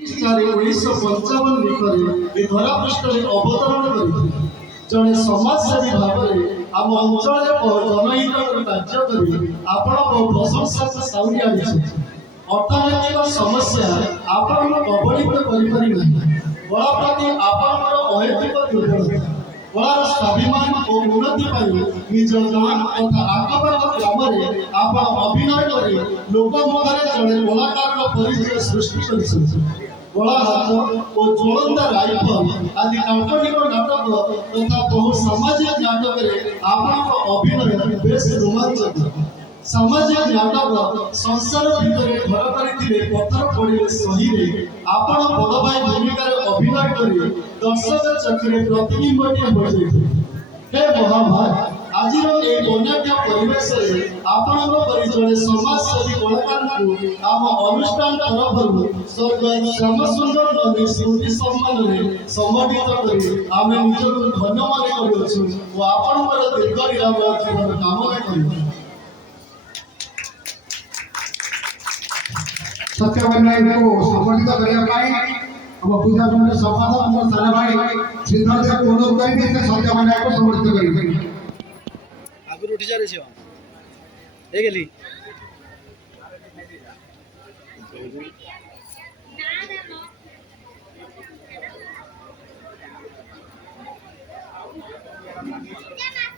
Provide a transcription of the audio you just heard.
1955 ଭିତରେ ଏ ଧରା ପୃଷ୍ଠରେ ଅବତରଣ କରିଥିଲେ। ଜଣେ ସମାଜସେବୀ ଭାବରେ ଆମ ଅଞ୍ଚଳରେ ଜନହିତକର କାର୍ଯ୍ୟ କରି ଆପଣ ବହୁ ପ୍ରଶଂସାକୁ ସାଉରି ଆଣିଛନ୍ତି। ଅର୍ଥନୈତିକ ସମସ୍ୟା ଆପଣଙ୍କୁ କବଳିତ କରିପାରି ନାହିଁ। କଳା ପ୍ରତି ଆପଣଙ୍କର ଅହେତୁକ ଦୁର୍ବଳତା, କଳାର ସ୍ୱାଭିମାନ ଓ ଉନ୍ନତି ପାଇଁ ନିଜ ଗାଁ ତଥା ଆଖପାଖ ଗ୍ରାମରେ ଆପଣ ଅଭିନୟ କରି ଲୋକ ମୁଖରେ ଜଣେ କଳାକାରର ପରିଚୟ ସୃଷ୍ଟି କରିଛନ୍ତି। କଳା ହାତ ଓ ଜ୍ୱଳନ୍ତା ରାଇଫଲ ଆଦି କାଳ୍ପନିକ ନାଟକ ତଥା ବହୁ ସାମାଜିକ ନାଟକରେ ଆପଣଙ୍କ ଅଭିନୟ ବେଶ ରୋମାଞ୍ଚକ। ସାମାଜିକ ନାଟକ ସଂସାର ଭିତରେ ଘର କରିଥିଲେ ପଥର ପଡ଼ିଲେ ସହିରେ ଆପଣ ବଡ଼ ଭାଇ ଭୂମିକାରେ ଅଭିନୟ କରି ଦର୍ଶକ ଚକ୍ଷୁରେ ପ୍ରତିବିମ୍ବଟିଏ ହୋଇଯାଇଥିଲେ। ହେ ମହାଭାରତ, ଆଜିର ଏହି ବନ୍ୟାଢ୍ୟ ପରିବେଶରେ ଆପଣଙ୍କ ପରି ଜଣେ ସମାଜସେବୀ କଳାକାରଙ୍କୁ ଆମ ଅନୁଷ୍ଠାନ ତରଫରୁ ସ୍ୱର୍ଗତ ଶ୍ୟାମସୁନ୍ଦର ନଦୀ ସ୍ମୃତି ସମ୍ମାନରେ ସମ୍ମାନିତ କରି ଆମେ ନିଜକୁ ଧନ୍ୟ ମନେ କରୁଅଛୁ ଓ ଆପଣଙ୍କର ଦୀର୍ଘ ନିରାମୟ ଜୀବନ କାମନା କରୁଛୁ। सत्यवान को संबोधित करने हम पूजा मंडल संपादक हम सारा भाई सिद्धार्थ को अनुरोध करेंगे से सत्यवान को संबोधित करेंगे। आगु उठी जा रही छो ए गेली ना